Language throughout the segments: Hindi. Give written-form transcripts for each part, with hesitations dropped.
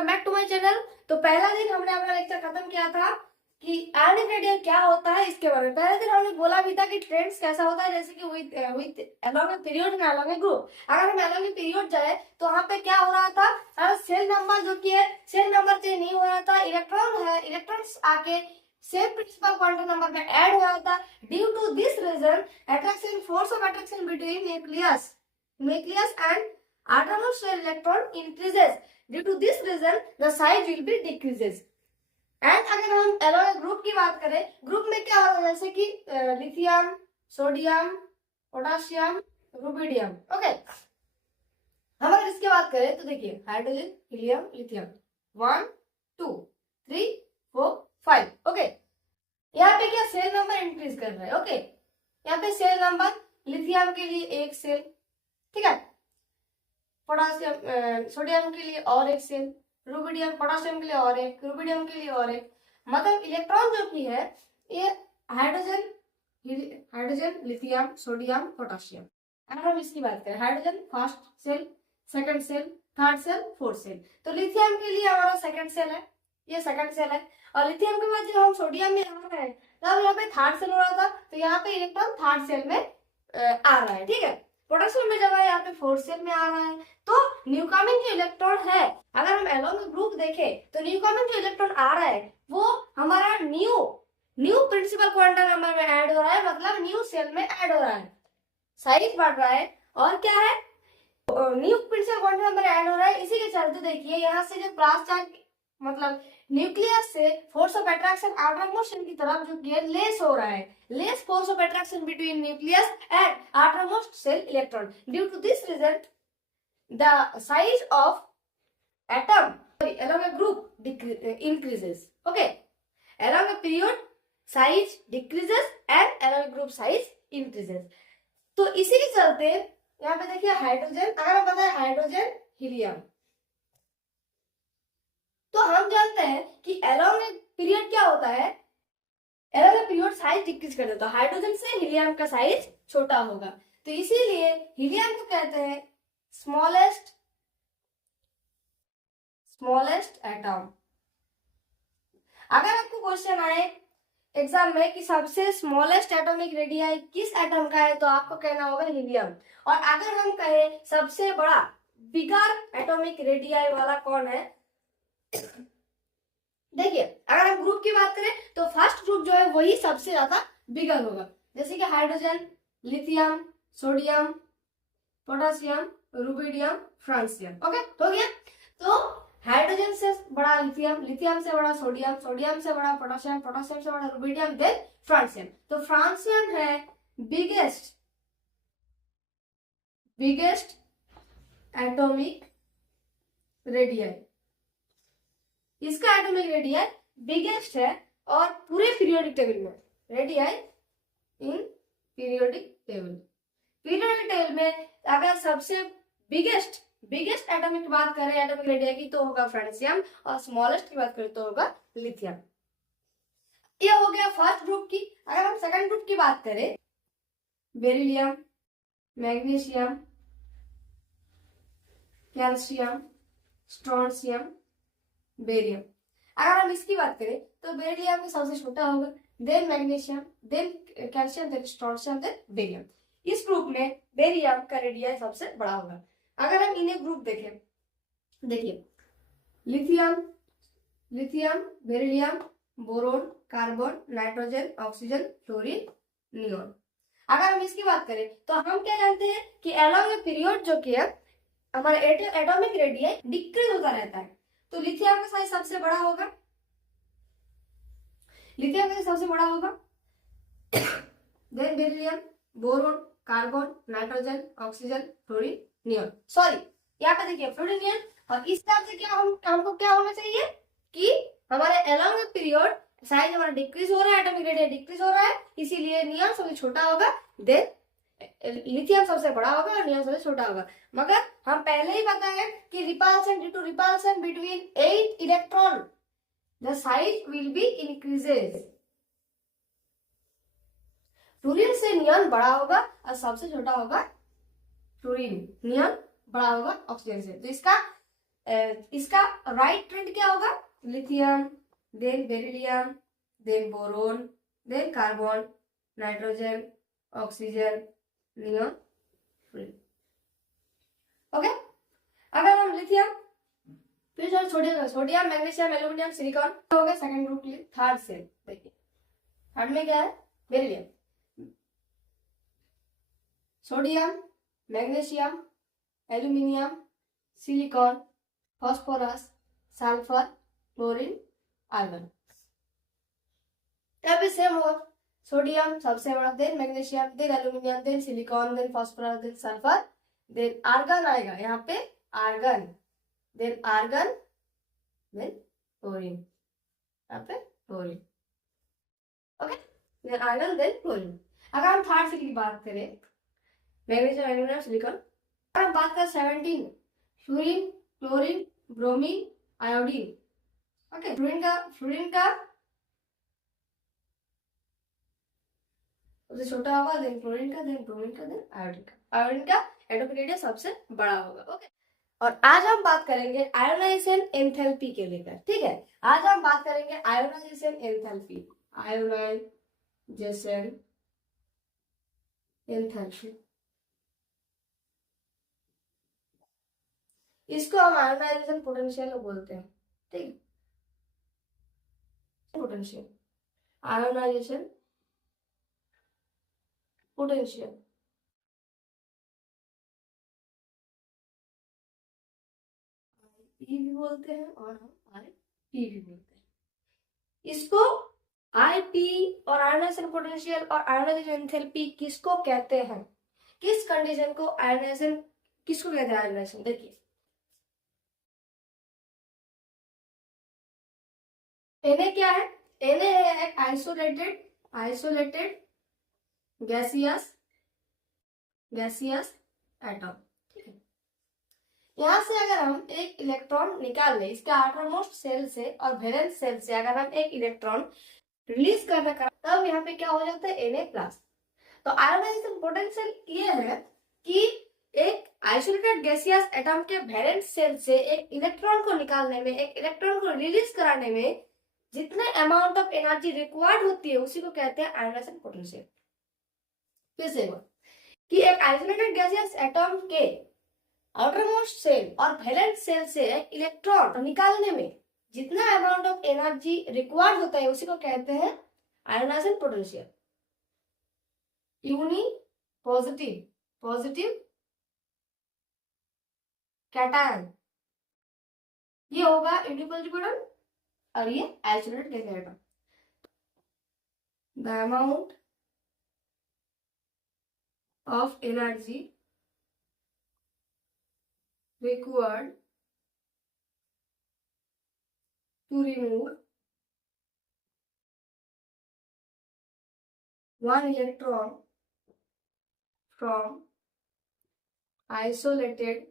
Welcome back to my channel. तो पहला दिन हमने अपना लेक्चर खत्म किया था कि आयोनिक रेडियल क्या होता है इसके बारे में। पहले दिन हमने बोला भी था कि ट्रेंड्स कैसा होता है, जैसे कि with along a period and along A group. अगर हम अलोंग ए पीरियड जाए तो वहां पे क्या हो रहा था, सेल नंबर जो कि है सेल नंबर चेंज नहीं हो रहा था, इलेक्ट्रॉन है इलेक्ट्रॉन्स आके सेम प्रिंसिपल क्वांटम नंबर में ऐड हो रहा था। Due to this reason attraction force of attraction between nucleus and outermost shell electron increases. Due to this reason, the size will be decreases. And अगर हम एलोन ग्रुप की बात करें, ग्रुप में क्या होगा, जैसे कि lithium, sodium, potassium, rubidium. Okay, हम अगर इसकी बात करें तो देखिए हाइड्रोजन, हीलियम, लिथियम 1 2 3 4 5। ओके, यहाँ पे क्या सेल नंबर इंक्रीज कर रहा है। ओके, यहाँ पे सेल नंबर लिथियम के लिए एक सेल, ठीक है, पोटासियम सोडियम के लिए और एक सेल, रुबिडियम पोटासियम के लिए और एक, रुबिडियम के लिए और एक। मतलब इलेक्ट्रॉन जो की है ये हाइड्रोजन लिथियम सोडियम पोटासियम। अगर हम इसकी बात करें, hydrogen first shell, second shell, third shell, fourth shell. तो लिथियम के लिए हमारा सेकंड सेल है, ये सेकंड सेल है। और लिथियम के बाद जब हम सोडियम में आ रहे हैं तब यहाँ पे थर्ड सेल हो रहा था, तो यहाँ पे इलेक्ट्रॉन थर्ड सेल में आ रहा है, ठीक है। पोटेशियम में जब यहाँ पे फोर्थ सेल में आ रहा है, तो न्यूकमिंग जो इलेक्ट्रॉन है, अगर हम एलोन ग्रुप देखें तो न्यूकमिंग जो इलेक्ट्रॉन आ रहा है वो हमारा न्यू प्रिंसिपल क्वांटम नंबर में ऐड हो रहा है, मतलब न्यू सेल में ऐड हो रहा है, साइज बढ़ रहा है। और क्या है, new principal quantum number add हो रहा है। इसी के चलते देखिए यहाँ से जो क्रॉस चार्ज मतलब न्यूक्लियस से force of attraction outermost shell की तरफ जो कि लेस हो रहा है, less force of attraction between nucleus and outermost cell electron. Due to this reason, the size of atom along a group increases. Okay, along a period size decreases and along a group size increases. तो इसी के चलते यहाँ पे देखिए हाइड्रोजन, अगर हम बताएं हाइड्रोजन हीलियम, तो हम जानते हैं कि along a period क्या होता है, along a period size decrease कर देता है, हाइड्रोजन से हीलियम का साइज छोटा होगा। तो इसीलिए हीलियम को कहते हैं स्मॉलेस्ट एटम। अगर आपको क्वेश्चन आए एग्जाम में कि सबसे स्मॉलेस्ट एटॉमिक रेडियाई किस एटम का है, तो आपको कहना होगा हीलियम। और अगर हम कहें सबसे बड़ा बिगर एटॉमिक रेडियाई वाला कौन है, देखिए अगर हम ग्रुप की बात करें तो फर्स्ट ग्रुप जो है वही सबसे ज्यादा बिगर होगा, जैसे कि hydrogen, lithium, sodium, potassium, rubidium, francium. Okay, हो गया। तो हाइड्रोजन से बड़ा लिथियम, लिथियम से बड़ा सोडियम, सोडियम से बड़ा पोटासियम, पोटासियम से बड़ा रुबिडियम, देन फ्रांसियम। तो फ्रांसियम है बिगेस्ट एटॉमिक रेडियाई, इसका एटॉमिक रेडियाई बिगेस्ट है। और पूरे पीरियोडिक टेबल में रेडियाई इन पीरियोडिक टेबल में अगर सबसे बिगेस्ट एटॉमिक की बात करें एटॉमिक रेडियाई की, तो होगा फ्रांसियम, और स्मॉलेस्ट की बात करें तो होगा लिथियम। ये हो गया फर्स्ट ग्रुप की। अगर हम सेकंड ग्रुप की बात करें, beryllium, magnesium, calcium, strontium, barium. अगर हम इसकी बात करें तो बेरिलियम सबसे छोटा होगा, then magnesium, then calcium, then strontium, then barium. इस ग्रुप में बेरियम का रेडियाई सबसे बड़ा होगा। अगर हम इन्हें ग्रुप देखें, देखिए lithium, beryllium, boron, carbon, nitrogen, oxygen, fluorine, neon. अगर हम इसकी बात करें तो हम क्या जानते हैं कि अलोंग ए पीरियड जो कि हमारा एटॉमिक रेडियाई डिक्रीज होता रहता है। तो लिथियम का साइज सबसे बड़ा होगा, then beryllium, boron, carbon, nitrogen, oxygen, fluorine, neon. Sorry, यहाँ पे देखिए फ्लोरीन, नियोन। और इस तरह से क्या हमको क्या होना चाहिए कि हमारे अलोंग द पीरियड साइज हमारा डिक्रीज हो रहा है, एटॉमिक रेडियाई डिक्रीज हो रहा है, इसीलिए नियोन सबसे छोटा होगा, देन लिथियम सबसे बड़ा होगा और नियोन सबसे छोटा होगा। मगर हम पहले ही पता है कि repulsion, due to repulsion between 8 electron the size will be increases. Fluorine से नियोन बड़ा होगा और सबसे छोटा होगा फ्लोरीन, नियोन बड़ा होगा ऑक्सीजन से। तो इसका इसका राइट ट्रेंड क्या होगा? Lithium, then beryllium, then boron, then carbon, nitrogen, oxygen, neon, fluorine. Okay, अगर हम लिथियम, फिर sir sodium, magnesium, aluminium, silicon हो गया सेकंड ग्रुप के लिए। थर्ड सेल देखिए, थर्ड में क्या है? Beryllium, sodium, magnesium, aluminium, silicon, phosphorus, sulphur, chlorine, argon. यहाँ पे सेम होगा, सोडियम सबसे बड़ा, then magnesium, then aluminium, then silicon, then phosphorus, then sulphur, then argon आएगा यहाँ पे, argon, then argon, then chlorine, यहाँ पे chlorine. Okay, then argon, then chlorine. अगर हम थर्ड सेल की बात करें, मैग्नीशियम, एल्यूमिनियम, सिलिकॉन, अगर हम बात करें 17, fluorine, chlorine, bromine, iodine. Okay, fluorine का सबसे छोटा होगा, देन क्लोरीन का, देन ब्रोमीन का, देन आयोडीन का। आयोडीन का एटॉमिक रेडियस सबसे बड़ा होगा। ओके, और आज हम बात करेंगे आयोनाइजेशन एंथैल्पी के लेकर। ठीक है, आज हम बात करेंगे आयोनाइजेशन एंथैल्पी, आयोनाइजेशन एंथैल्पी। इसको हम आयोनाइजेशन पोटेंशियल बोलते हैं। ठीक है, पोटेंशियल, आयोनाइजेशन पोटेंशियल। पी भी बोलते हैं और हम आई पी भी बोलते हैं। इसको आई पी और आयोनाइजेशन पोटेंशियल और आयोनाइजेशन एंथैल्पी किसको कहते हैं? किस कंडीशन को आयोनाइजेशन, किसको कहते हैं आयोनाइजेशन? देखिए, Na क्या है? Na है एक आइसोलेटेड गैसियस एटम। ठीक है, यहाँ से अगर हम एक इलेक्ट्रॉन निकाल लें इसके आउटरमोस्ट सेल से और वैलेंस सेल से, अगर हम एक इलेक्ट्रॉन रिलीज करने का, तब यहाँ पे क्या हो जाता है? Na+। तो आयोनाइजेशन पोटेंशियल ये है कि एक आइसोलेटेड गैसियस एटम के वैलेंस सेल से एक इलेक्ट्रॉन को निकालने में, एक इलेक्ट्रॉन को रिलीज कराने में जितने अमाउंट ऑफ एनर्जी रिक्वायर्ड होती है उसी को कहते हैं आयोनाइजेशन पोटेंशियल। फिर से कि एक आइसोलेटेड गैसियस एटम के आउटरमोस्ट सेल और वैलेंस सेल से एक इलेक्ट्रॉन निकालने में जितना अमाउंट ऑफ एनर्जी रिक्वायर्ड होता है उसी को कहते हैं ionisation potential. Uni positive cation, ये होगा यूनिपॉजिटिव प्रोटॉन और ये isolated gaseous atom. The amount of energy required to remove one electron from isolated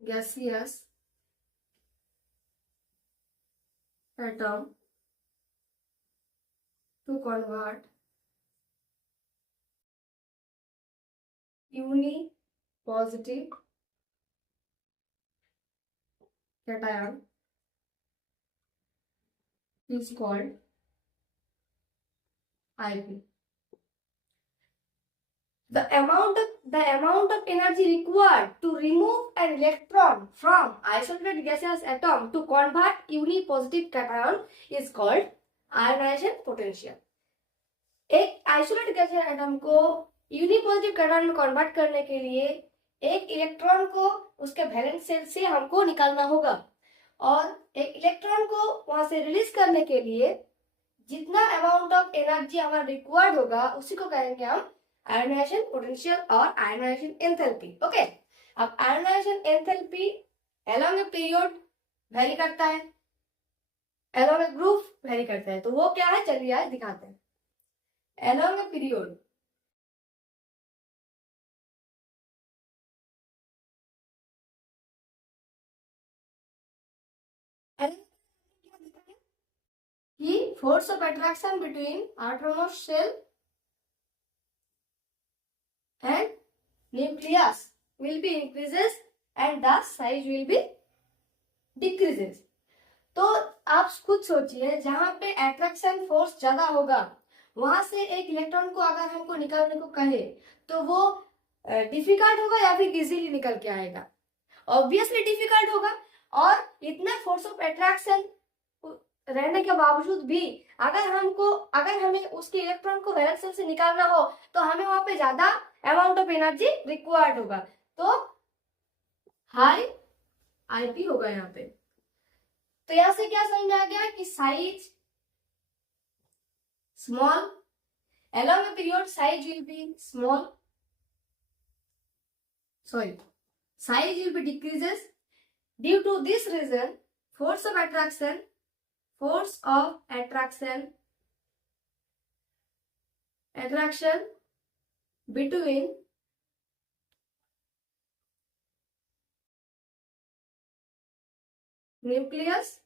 gaseous atom to convert unipositive cation is called IP. The amount of energy required to remove an electron from isolated gaseous atom to convert unipositive cation is called ionization potential. एक आइसोलेटेड गैसियस एटम को यूनिपॉजिटिव कैटायन में कन्वर्ट करने के लिए एक इलेक्ट्रॉन को उसके वैलेंस सेल से हमको निकालना होगा और एक इलेक्ट्रॉन को वहां से रिलीज करने के लिए जितना अमाउंट ऑफ एनर्जी हमारा रिक्वायर्ड होगा उसी को कहेंगे हम आयोनाइजेशन पोटेंशियल और आयोनाइजेशन एंथैल्पी। ओके, अब ionisation enthalpy along a period very करता है, अलोंग ए ग्रुप वेरी करता है। तो वो क्या है, चलिए आज दिखाते हैं। अलोंग ए पीरियड कि force of attraction between outermost cell and nucleus will be increases and the size will be decreases. तो आप खुद सोचिए, जहां पे अट्रैक्शन फोर्स ज्यादा होगा वहां से एक इलेक्ट्रॉन को अगर हमको निकालने को कहे तो वो डिफिकल्ट होगा या फिर इजीली निकल के आएगा? ऑब्वियसली डिफिकल्ट होगा। और इतना फोर्स ऑफ अट्रैक्शन रहने के बावजूद भी अगर हमें उसके इलेक्ट्रॉन को वैलेंस शेल से निकालना हो तो हमें वहां पे ज्यादा अमाउंट ऑफ एनर्जी रिक्वायर्ड होगा, तो हाई आईपी होगा यहाँ पे। तो यहां से क्या समझ में आ गया कि size small, along a period size will be small, size will be decreases. Due to this reason, force of attraction between nucleus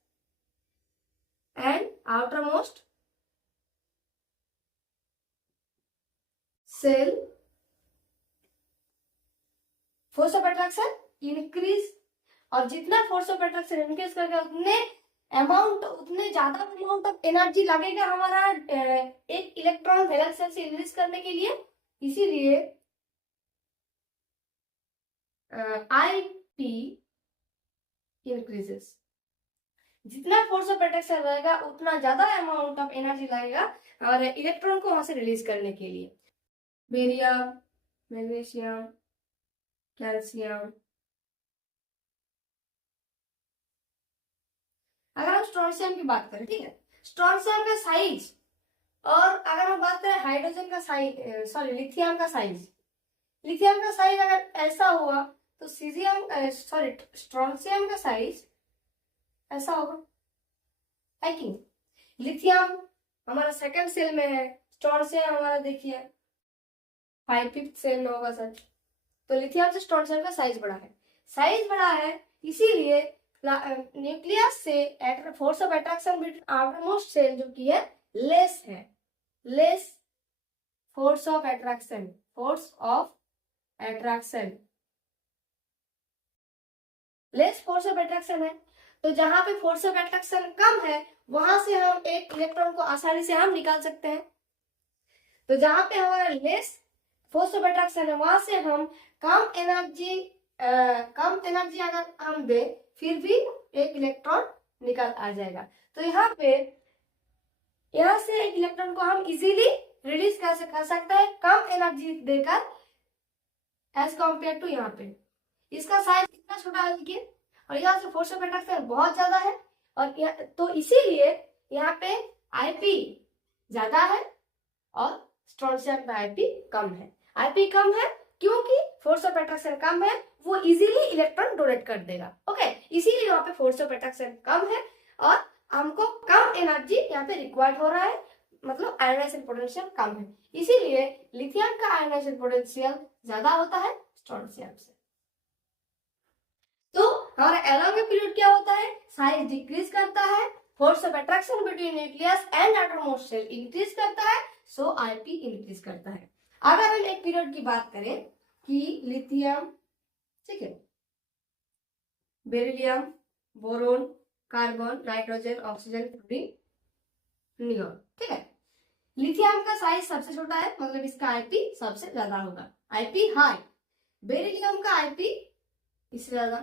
and outermost cell, force of attraction increase, और जितना फोर्स ऑफ अट्रैक्शन इंक्रीज करेगा उतने ज्यादा अमाउंट ऑफ एनर्जी लगेगा हमारा एक इलेक्ट्रॉन वैलेंस शेल से रिलीज करने के लिए। इसीलिए आईपी इंक्रीजेस। जितना फोर्स ऑफ अट्रैक्शन रहेगा उतना ज्यादा अमाउंट ऑफ एनर्जी लगेगा और इलेक्ट्रॉन को वहां से रिलीज करने के लिए। Barium, magnesium, calcium. अगर हम स्ट्रोंशियम की बात करें, ठीक है, स्ट्रोंशियम का साइज, और अगर हम बात करें हाइड्रोजन का साइज, लिथियम का साइज अगर ऐसा हुआ तो स्ट्रोंशियम का साइज ऐसा होगा, है कि नहीं? लिथियम हमारा सेकंड सेल में है, स्ट्रोंशियम हमारा देखिए 5th सेल में होगा सर। तो लिथियम से स्ट्रोंशियम का साइज बड़ा है, इसीलिए न्यूक्लियस से force of attraction between outermost cell जो कि है लेस फोर्स ऑफ अट्रैक्शन है। तो जहां पे फोर्स ऑफ अट्रैक्शन कम है वहां से हम एक इलेक्ट्रॉन को आसानी से हम निकाल सकते हैं। तो जहां पे हमारा लेस फोर्स ऑफ अट्रैक्शन है वहां से हम कम एनर्जी अगर हम दे फिर भी एक इलेक्ट्रॉन निकल आ जाएगा। तो यहाँ से एक इलेक्ट्रॉन को हम इजीली रिलीज कर सकते हैं कम एनर्जी देकर, एज कम्पेयर टू यहाँ पे इसका साइज कितना छोटा है देखिए, और यहाँ से फोर्स ऑफ अट्रैक्शन बहुत ज्यादा है, और तो इसीलिए यहाँ पे आईपी ज्यादा है और स्ट्रोंशियम का आईपी कम है। आईपी कम है क्योंकि फोर्स ऑफ अट्रैक्शन कम है, वो इजीली इलेक्ट्रॉन डोनेट कर देगा। ओके, इसीलिए वहां पे फोर्स ऑफ अट्रैक्शन कम है और हमको कम एनर्जी यहाँ पे रिक्वायर्ड हो रहा है, मतलब आयोनाइजेशन पोटेंशियल कम है, इसीलिए लिथियम का आयोनाइजेशन पोटेंशियल ज्यादा होता है स्ट्रोंशियम से। तो हमारा एलोंग पीरियड क्या होता है, साइज डिक्रीज करता है, force of attraction between nucleus and outermost shell increase करता है, सो आईपी इंक्रीज करता है। अगर हम एक पीरियड की बात करें कि लिथियम, ठीक है, beryllium, boron, carbon, nitrogen, oxygen, fluorine, neon, ठीक है, लिथियम का साइज सबसे छोटा है, मतलब इसका आईपी सबसे ज्यादा होगा, आईपी हाई। बेरिलियम का आईपी इससे ज्यादा,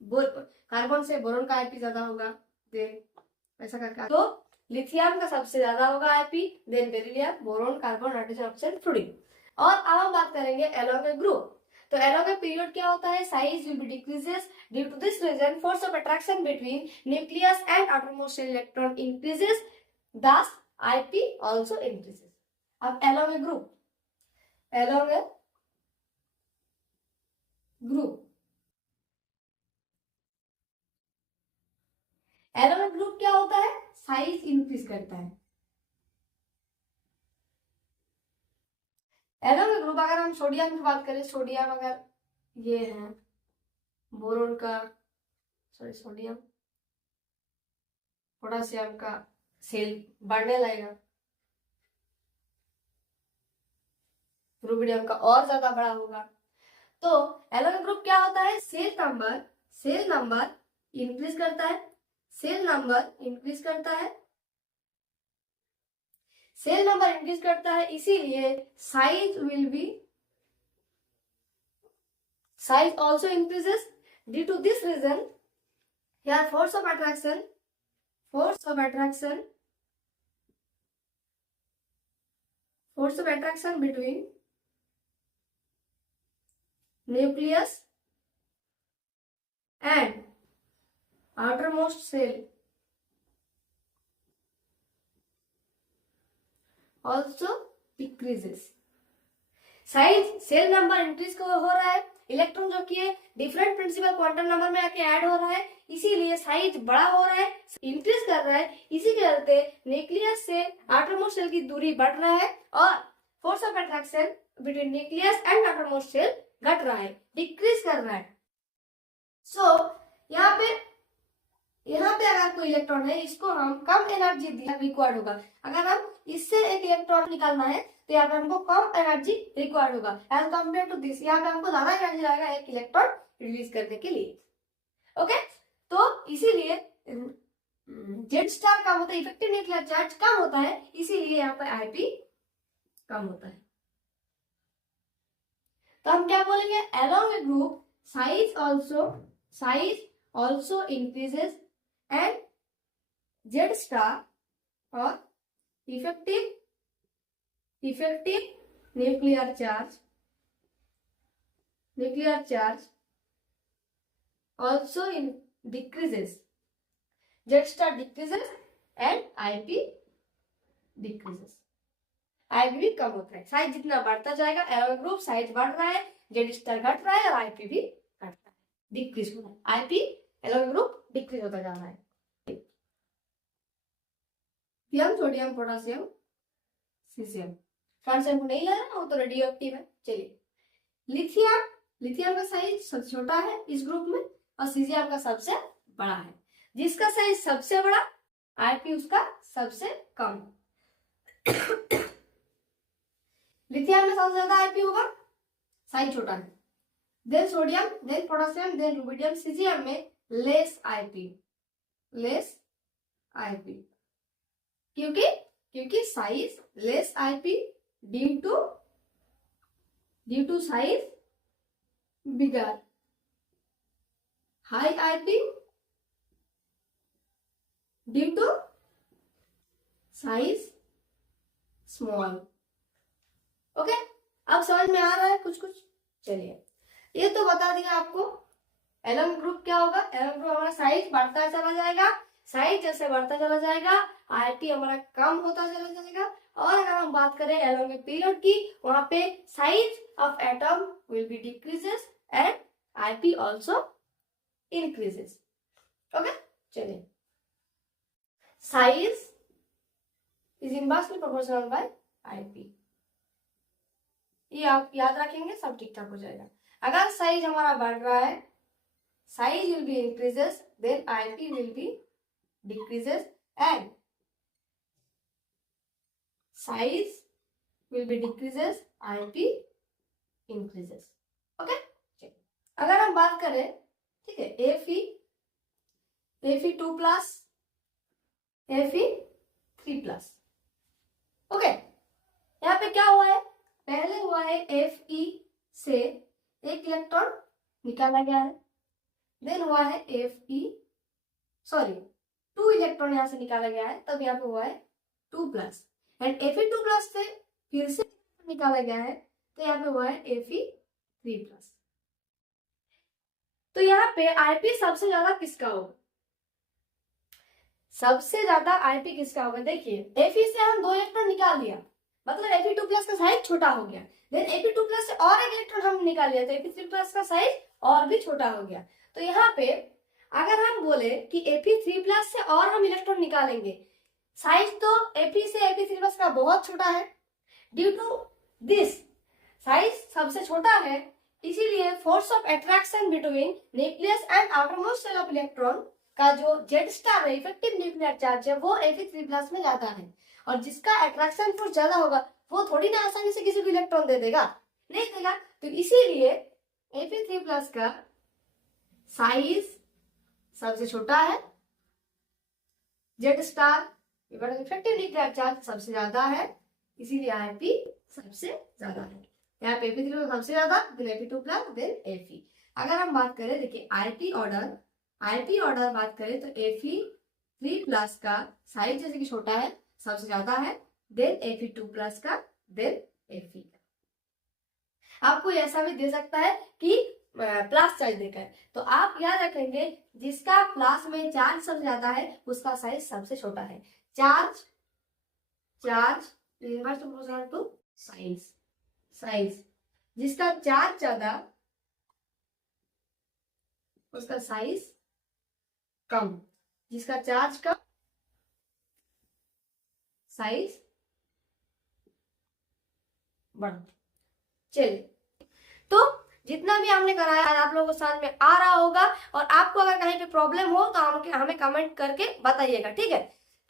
कार्बन से बोरोन का आईपी ज्यादा होगा, देन ऐसा करके तो लिथियम का सबसे ज्यादा होगा IP, then beryllium, boron, carbon, nitrogen, oxygen, fluorine. और अब हम बात करेंगे एलोंग ग्रुप। तो एलोंग पीरियड क्या होता है, size will be decreases, due to this reason force of attraction between nucleus and outermost shell electron increases, thus IP also increases. अब एलोंग ग्रुप क्या होता है, साइज इंक्रीज करता है। एलोंग ग्रुप अगर हम सोडियम की बात करें, सोडियम अगर ये है बोरोन का, सोडियम, पोटेशियम का सेल बढ़ने लगेगा, रुबिडियम का और ज्यादा बड़ा होगा। तो एलोन ग्रुप क्या होता है, सेल नंबर इंक्रीज करता है, सेल नंबर इंक्रीज करता है, सेल नंबर इंक्रीज करता है, इसीलिए size will be, size also increases. Due to this reason here force of attraction between nucleus and outermost cell also decreases। Size cell number increase हो रहा है, इलेक्ट्रॉन जो कि डिफरेंट प्रिंसिपल क्वांटम नंबर में आके ऐड हो रहा है, इसीलिए साइज बड़ा हो रहा है, इंक्रीज कर रहा है। इसी के चलते न्यूक्लियस से आउटरमोस्ट सेल की दूरी बढ़ रहा है और force of attraction between nucleus and outermost cell घट रहा है, डिक्रीज कर रहा है। सो यहाँ पे अगर कोई इलेक्ट्रॉन है, इसको हम कम एनर्जी रिक्वायर्ड होगा। अगर हम इससे एक इलेक्ट्रॉन निकालना है तो यहाँ पे हमको कम एनर्जी रिक्वायर्ड होगा एज कम्पेयर टू दिस। यहाँ पे हमको ज्यादा एनर्जी लगेगा एक इलेक्ट्रॉन रिलीज करने के लिए। ओके, तो इसीलिए जेड स्टार कम होता है, इफेक्टिव न्यूक्लियर चार्ज कम होता है, इसीलिए यहाँ पे आईपी कम होता है। तो हम क्या बोलेंगे, along with group size also increases and Z star or effective nuclear charge also decreases। Z star decreases and IP decreases। IP भी कम होता है, साइज जितना बढ़ता जाएगा, एलोन ग्रुप साइज बढ़ रहा है, जेड स्टार घट रहा है और आईपी भी घट रहा है, डिक्रीज हो रहा है। आईपी एलोन ग्रुप डिक्रीज होता जा रहा है। Lithium, sodium, potassium, caesium, francium को नहीं ले रहा, वो तो रेडियो एक्टिव है। चलिए, लिथियम का साइज सबसे छोटा है इस ग्रुप में और सीजियम का सबसे बड़ा है। जिसका साइज सबसे बड़ा, आईपी उसका सबसे कम। लिथियम में सबसे ज्यादा आईपी होगा, साइज छोटा है। Then sodium, then potassium, then rubidium. Caesium में लेस आईपी क्योंकि size less IP due to size bigger, high IP due to size small. Okay, अब समझ में आ रहा है कुछ? चलिए, ये तो बता दिया आपको एलोन ग्रुप क्या होगा। एलोन ग्रुप हमारा साइज बढ़ता चला जाएगा, साइज जैसे बढ़ता चला जाएगा आईपी हमारा कम होता चला जाएगा। और अगर हम बात करें एलोन के पीरियड की, वहां पे size of atom will be decreases and IP also increases. Okay, चलिए, size is inversely proportional by IP, ये आप याद रखेंगे, सब ठीक ठाक हो जाएगा। अगर साइज हमारा बढ़ रहा है, size will be increases, then IP will be decreases and size will be decreases, IP increases. Okay, अगर हम बात करें, ठीक है, Fe2 plus, Fe3 plus. Okay, यहाँ पे क्या हुआ है, पहले हुआ है Fe से एक इलेक्ट्रॉन निकाला गया है, देन हुआ है टू इलेक्ट्रॉन यहाँ से निकाला गया है, तब यहाँ पे हुआ है 2 प्लस, एंड Fe2 प्लस से फिर से निकाला गया है, तो यहाँ पे हुआ है Fe3 प्लस। तो यहाँ पे आईपी सबसे ज्यादा किसका होगा, सबसे ज्यादा आईपी किसका होगा? देखिए, Fe से हम 2 इलेक्ट्रॉन निकाल लिया, मतलब Fe2 प्लस का साइज छोटा हो गया, देन Fe2 प्लस से और एक इलेक्ट्रॉन हम निकाल लिया, तो Fe3 प्लस का साइज और भी छोटा हो गया। तो यहाँ पे अगर हम बोले कि Fe3 प्लस से और हम इलेक्ट्रॉन निकालेंगे, साइज तो Fe से Fe3 प्लस का बहुत छोटा है, ड्यू टू दिस साइज सबसे छोटा है, इसीलिए force of attraction between nucleus and outermost shell of electron का जो जेड स्टार है, इफेक्टिव न्यूक्लियर चार्ज है, वो Fe3 प्लस में ज्यादा है। और जिसका अट्रैक्शन फोर्स ज्यादा होगा, वो थोड़ी ना आसानी से किसी को इलेक्ट्रॉन दे देगा, नहीं देगा। तो इसीलिए Ap3+ का साइज सबसे छोटा है, Z star effective nuclear charge सबसे ज्यादा है, इसीलिए Ip सबसे ज्यादा है। यहाँ पे Ap3 सबसे ज्यादा, देन Ap2+, देन Fe। अगर हम बात करें, देखिए IP ऑर्डर बात करें तो Fe3+ का साइज जैसे कि छोटा है, सबसे ज्यादा है, देन Fe2+ का, देन Fe का। आपको ऐसा भी दे सकता है कि प्लस चार्ज देकर, तो आप याद रखेंगे जिसका प्लस में चार्ज सबसे ज्यादा है उसका साइज सबसे छोटा है। चार्ज टू साइज, जिसका चार्ज ज्यादा उसका साइज कम, जिसका चार्ज कम साइज बड़ा। चलिए, तो जितना भी हमने कराया आप लोगों को समझ में आ रहा होगा, और आपको अगर कहीं पे प्रॉब्लम हो तो हमें कमेंट करके बताइएगा, ठीक है।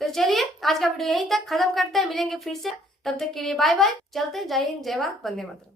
तो चलिए आज का वीडियो यहीं तक खत्म करते हैं, मिलेंगे फिर से, तब तक के लिए बाय बाय। चलते, जय हिंद, जय भारत, वंदे मातरम।